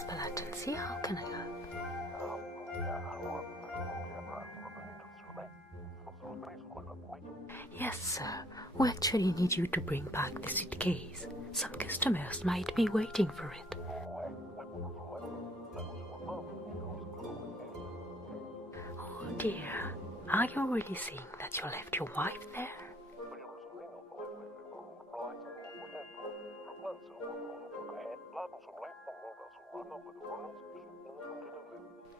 Spell agency, how can I help? Yes, sir. We actually need you to bring back the suitcase. Some customers might be waiting for it. Oh dear, are you really saying that you left your wife there?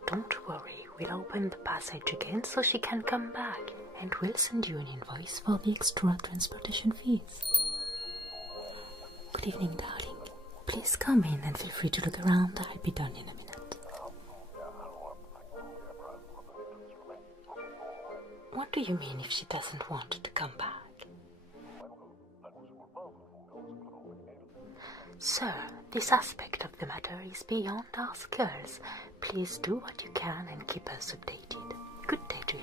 Don't worry, we'll open the passage again so she can come back, and we'll send you an invoice for the extra transportation fees. Good evening, darling. Please come in and feel free to look around. I'll be done in a minute. What do you mean if she doesn't want to come back? Sir, this aspect of the matter is beyond our skills. Please do what you can and keep us updated. Good day to you.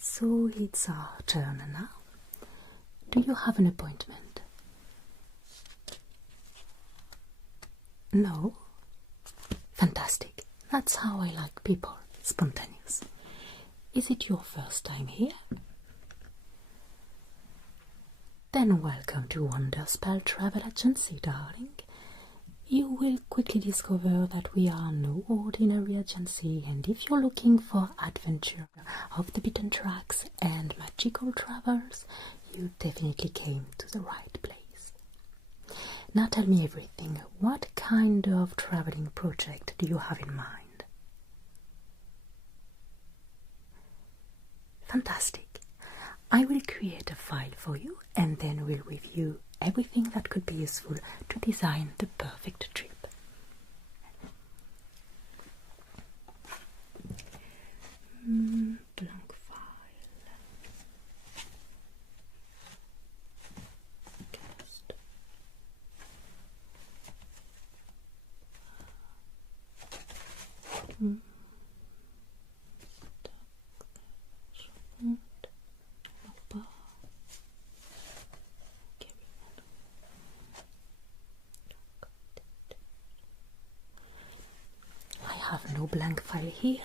So it's our turn now. Do you have an appointment? No? Fantastic. That's how I like people, spontaneous. Is it your first time here? Then welcome to Wonderspell Travel Agency, darling. You will quickly discover that we are no ordinary agency, and if you're looking for adventure, off the beaten tracks and magical travels, you definitely came to the right place. Now tell me everything. What kind of traveling project do you have in mind? Fantastic. I will create a file for you, and then we'll review everything that could be useful to design the perfect trip. Blank file. Just. I have no blank file here.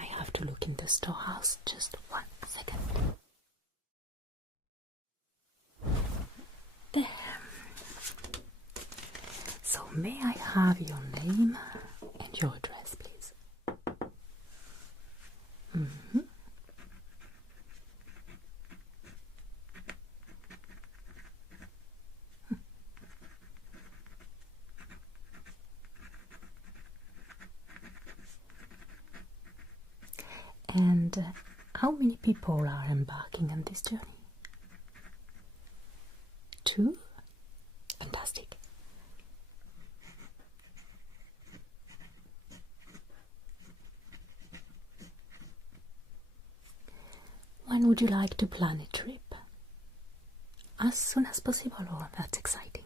I have to look in the storehouse. Just 1 second. There. So may I have your name and your address, please? Mm-hmm. And how many people are embarking on this journey? 2? Fantastic. When would you like to plan a trip? As soon as possible. Oh, that's exciting.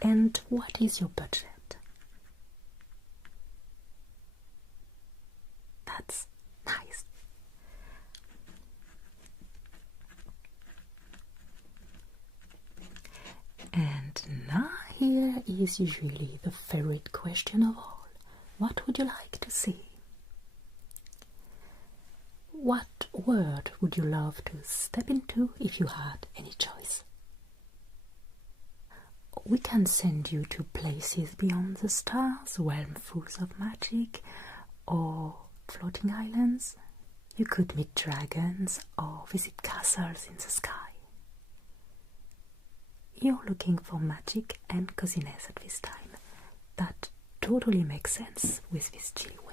And what is your budget? there is usually the favorite question of all. What would you like to see? What world would you love to step into if you had any choice? We can send you to places beyond the stars, realms full of magic, or floating islands. You could meet dragons or visit castles in the sky. You're looking for magic and coziness at this time. That totally makes sense with this chilly weather.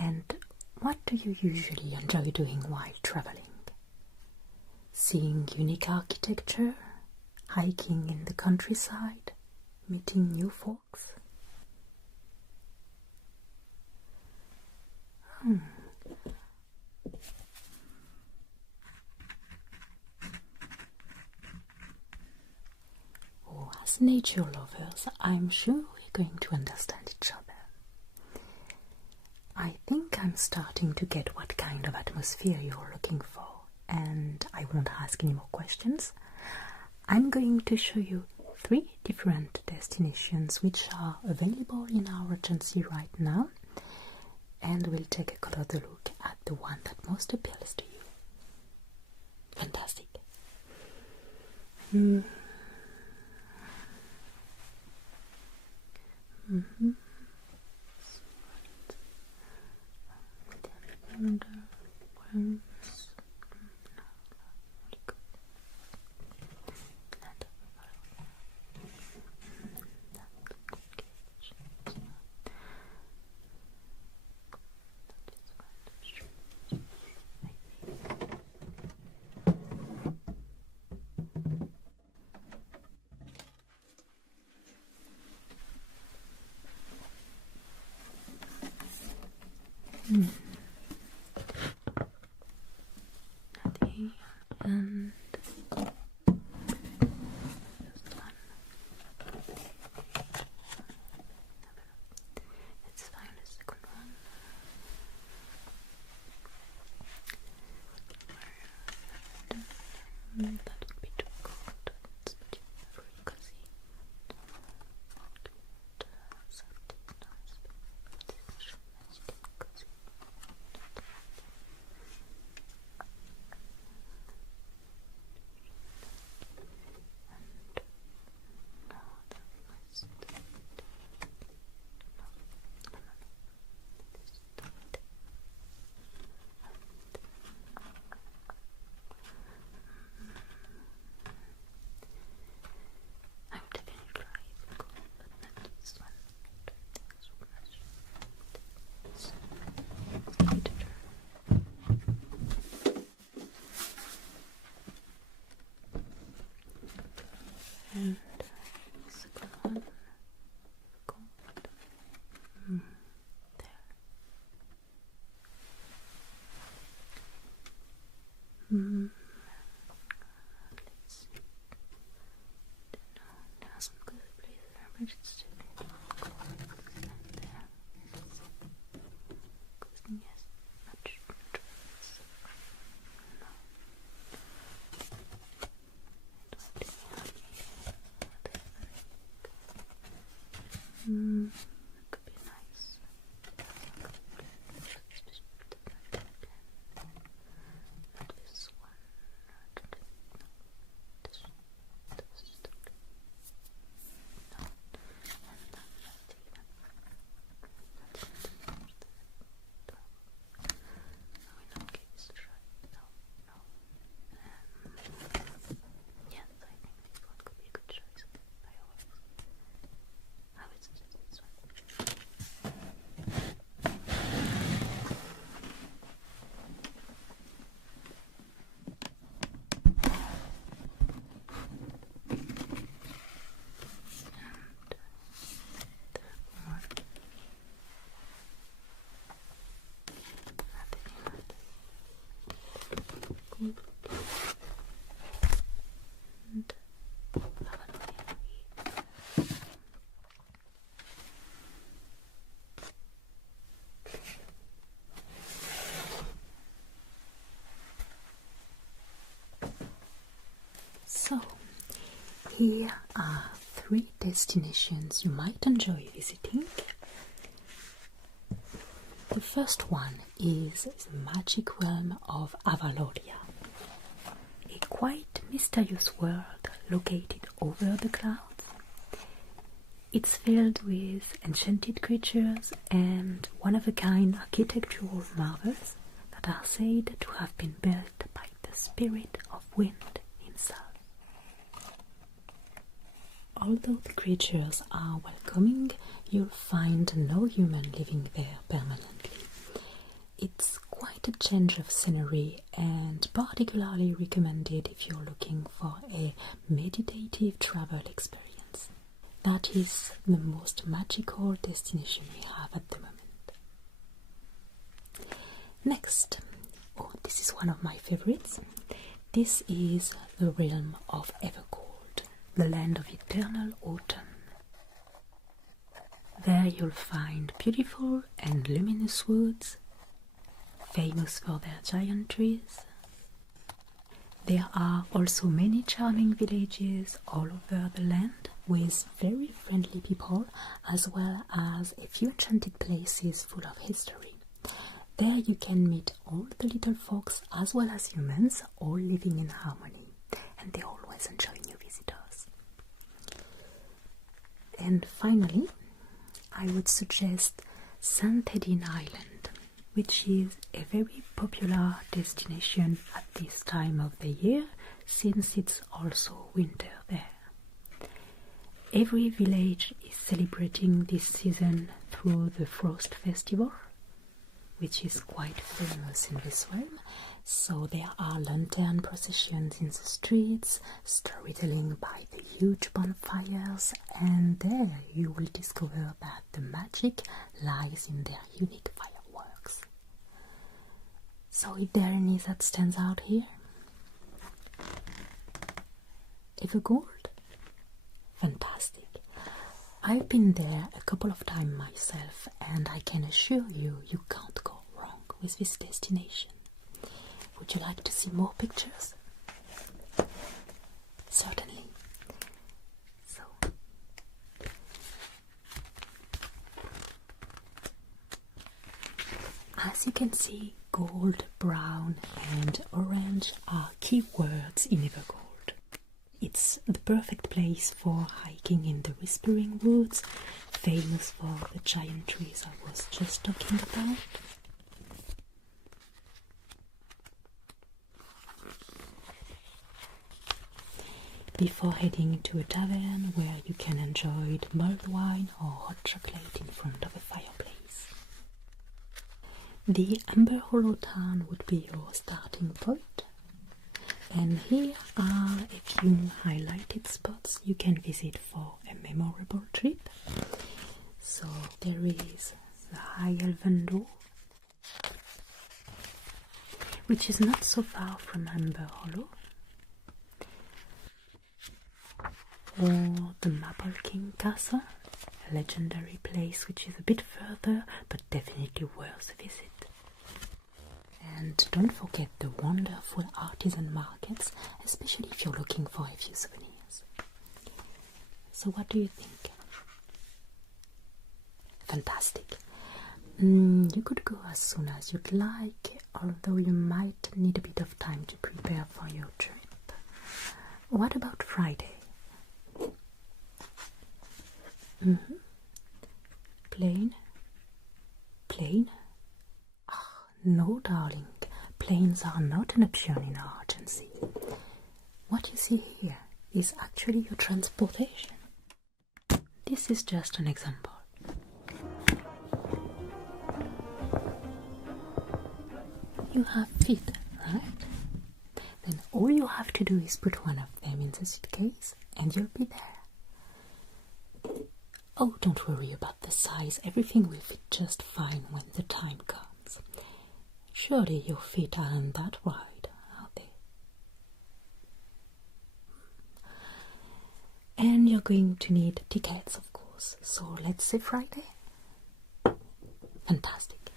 And what do you usually enjoy doing while traveling? Seeing unique architecture, hiking in the countryside, meeting new folks? Oh, as nature lovers, I'm sure we're going to understand each other. I think I'm starting to get what kind of atmosphere you're looking for, and I won't ask any more questions. I'm going to show you 3 different destinations which are available in our agency right now, and we'll take a closer look at the one that most appeals to you. Fantastic. And let's find the second one. That would be too cold. It's very cozy. And second one, cold. There. Let's see. No, there's some good place there, but it's too cold. There. Yes, much. Could be nice. Not this one. This. No. And not even. That's not no, we don't give this a try. No. Yes, I think this one could be a good choice. I would suggest this one. Here are 3 destinations you might enjoy visiting. The first one is the magic realm of Avaloria, a quite mysterious world located over the clouds. It's filled with enchanted creatures and one-of-a-kind architectural marvels that are said to have been built by the spirit of wind himself. Although the creatures are welcoming, you'll find no human living there permanently. It's quite a change of scenery and particularly recommended if you're looking for a meditative travel experience. That is the most magical destination we have at the moment. Next, this is one of my favorites. This is the realm of Evergold, the land of eternal autumn. There you'll find beautiful and luminous woods, famous for their giant trees. There are also many charming villages all over the land with very friendly people, as well as a few enchanted places full of history. There you can meet all the little folks as well as humans, all living in harmony, and they always enjoy new visitors. And finally, I would suggest St. Edin Island, which is a very popular destination at this time of the year, since it's also winter there. Every village is celebrating this season through the Frost Festival, which is quite famous in this realm. So there are lantern processions in the streets, storytelling by the huge bonfires, and there you will discover that the magic lies in their unique fireworks. So is there any that stands out here? Evergold? Fantastic. I've been there a couple of times myself, and I can assure you, you can't go wrong with this destination. Would you like to see more pictures? Certainly. So, as you can see, gold, brown and orange are key words in Evergold. It's the perfect place for hiking in the Whispering Woods, famous for the giant trees I was just talking about. Before heading to a tavern where you can enjoy mulled wine or hot chocolate in front of a fireplace. The Amber Hollow town would be your starting point. And here are a few highlighted spots you can visit for a memorable trip. So there is the High Elven Door, which is not so far from Amber Hollow, or the Maple King Castle, a legendary place which is a bit further but definitely worth a visit. And don't forget the wonderful artisan markets, especially if you're looking for a few souvenirs. So what do you think? Fantastic. You could go as soon as you'd like, although you might need a bit of time to prepare for your trip. What about Friday? Plain? No, darling, planes are not an option in our agency. What you see here is actually your transportation. This is just an example. You have feet, right? Then all you have to do is put one of them in the suitcase and you'll be there. Oh, don't worry about the size. Everything will fit just fine when the time comes. Surely your feet aren't that wide, are they? And you're going to need tickets, of course. So let's say Friday. Fantastic.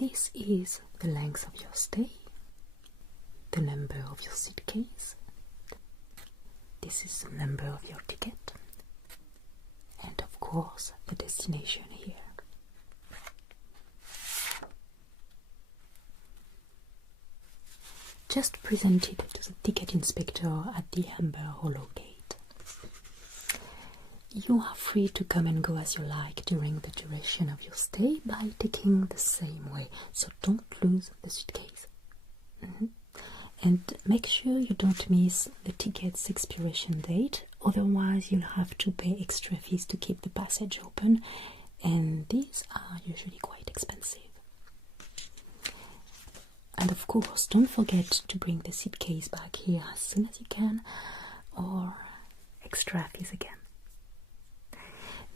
This is the length of your stay, the number of your suitcase, this is the number of your ticket, and of course the destination here. Just present it to the ticket inspector at the Amber Hollow gate. You are free to come and go as you like during the duration of your stay by taking the same way, so don't lose the suitcase. And make sure you don't miss the ticket's expiration date, otherwise you'll have to pay extra fees to keep the passage open, and these are usually quite expensive. And of course, don't forget to bring the suitcase back here as soon as you can, or extra fees again.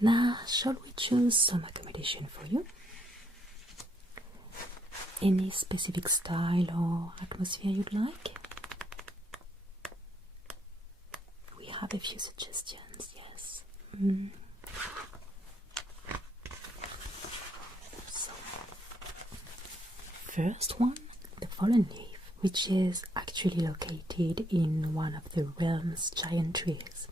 Now, shall we choose some accommodation for you? Any specific style or atmosphere you'd like? We have a few suggestions, yes. So, first one, the Fallen Leaf, which is actually located in one of the realm's giant trees,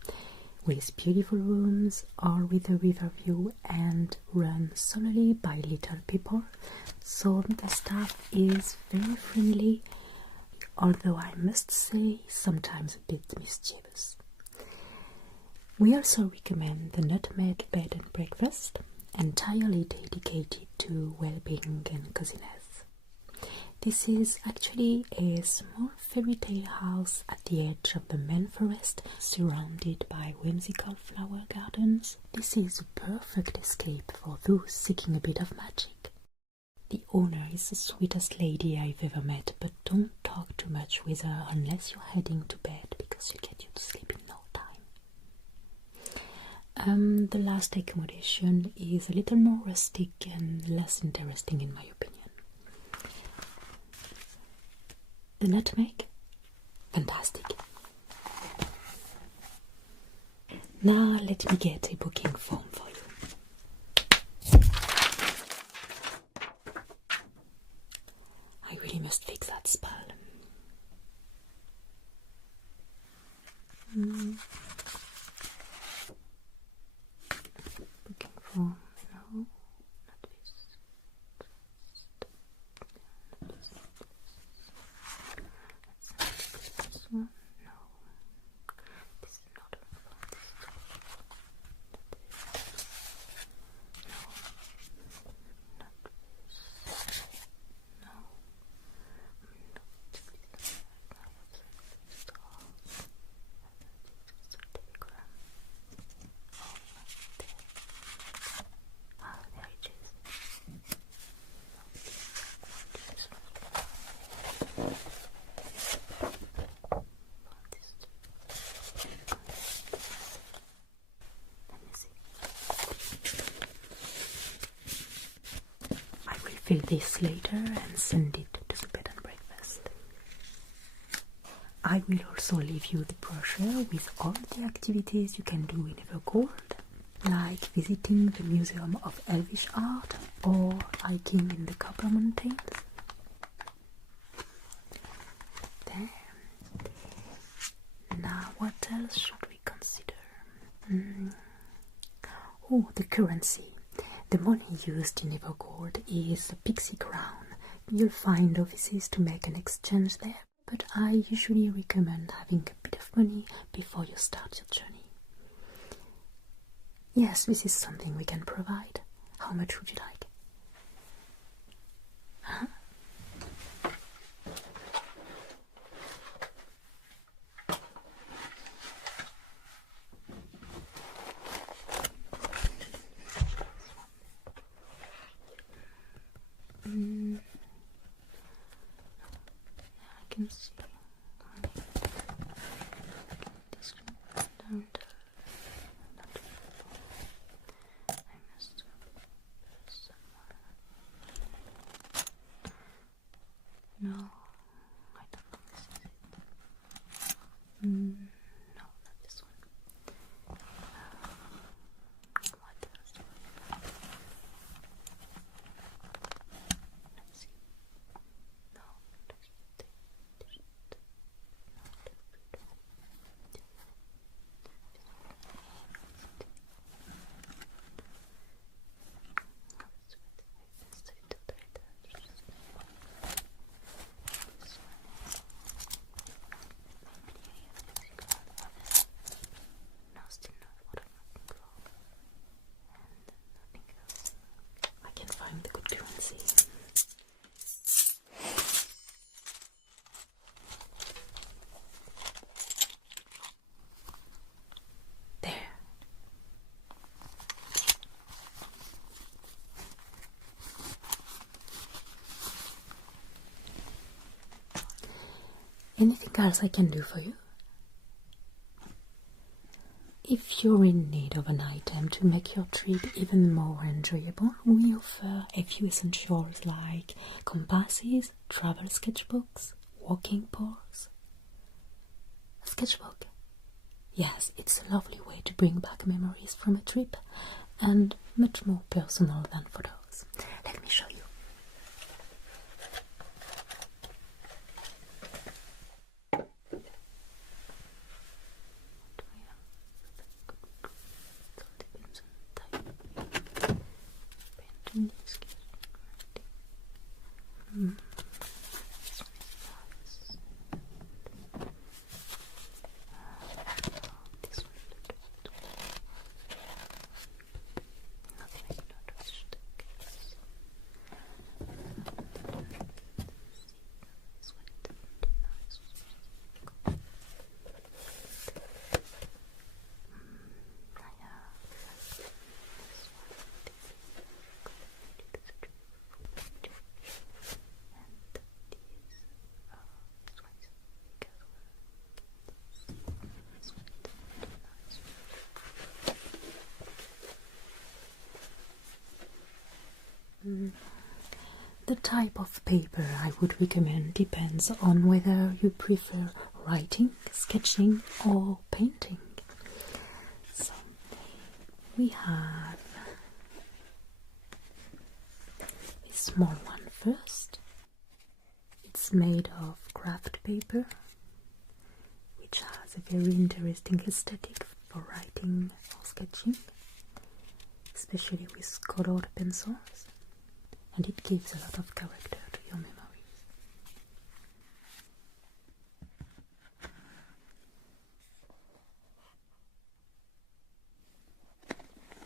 with beautiful rooms, all with a river view, and run solely by little people, so the staff is very friendly, although I must say sometimes a bit mischievous. We also recommend the Nutmeg Bed and Breakfast, entirely dedicated to well-being and coziness. This is actually a small fairy tale house at the edge of the main forest, surrounded by whimsical flower gardens. This is a perfect escape for those seeking a bit of magic. The owner is the sweetest lady I've ever met, but don't talk too much with her unless you're heading to bed, because she'll get you to sleep in no time. The last accommodation is a little more rustic and less interesting in my opinion. The Nutmeg? Fantastic. Now let me get a booking form for you. I really must fix that spell. Booking form, no, not this. This one, no. This is not fill this later and send it to the bed and breakfast. I will also leave you the brochure with all the activities you can do in Evergold, like visiting the Museum of Elvish Art or hiking in the Copper Mountains. There. Now, what else should we consider? Oh, the currency. The money used in Evergold is the pixie crown. You'll find offices to make an exchange there, but I usually recommend having a bit of money before you start your journey. Yes, this is something we can provide. How much would you like? Huh? I can see. This don't. I must somewhere. No, I don't think this is it. No, not this one. What else? Let's see. Anything else I can do for you? If you're in need of an item to make your trip even more enjoyable, we offer a few essentials like compasses, travel sketchbooks, walking poles. A sketchbook? Yes, it's a lovely way to bring back memories from a trip and much more personal than photos. Let me show you. The type of paper I would recommend depends on whether you prefer writing, sketching or painting. So we have a small one first. It's made of craft paper, which has a very interesting aesthetic for writing or sketching, especially with colored pencils. And it gives a lot of character to your memories.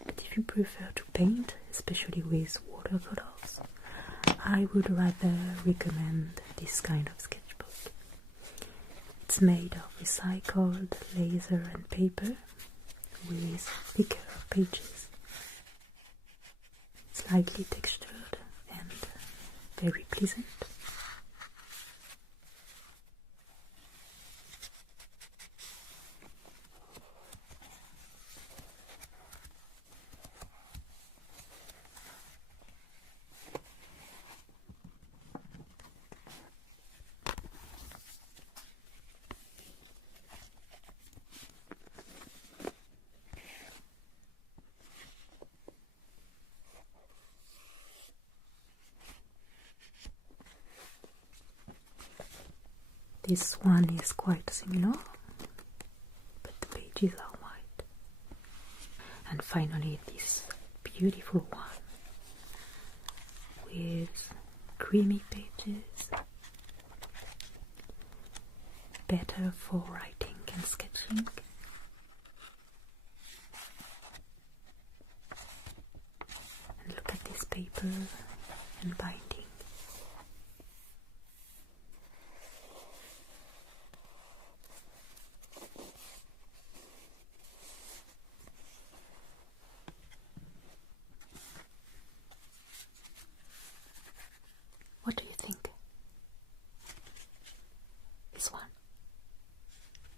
But if you prefer to paint, especially with watercolors, I would rather recommend this kind of sketchbook. It's made of recycled laser and paper with thicker pages, slightly textured and very pleasant. This one is quite similar, but the pages are white. And finally this beautiful one with creamy pages, better for writing and sketching. And look at this paper and binding. What do you think? This one?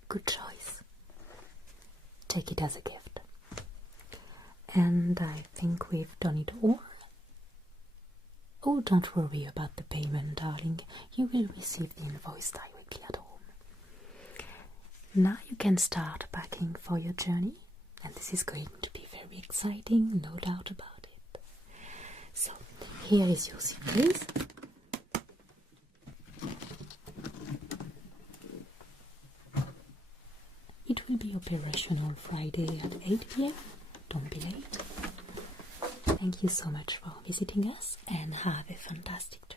Good choice. Take it as a gift. And I think we've done it all. Oh, don't worry about the payment, darling. You will receive the invoice directly at home. Now you can start packing for your journey, and this is going to be very exciting, no doubt about it. So, here is your suitcase. It will be operational Friday at 8 p.m. Don't be late. Thank you so much for visiting us and have a fantastic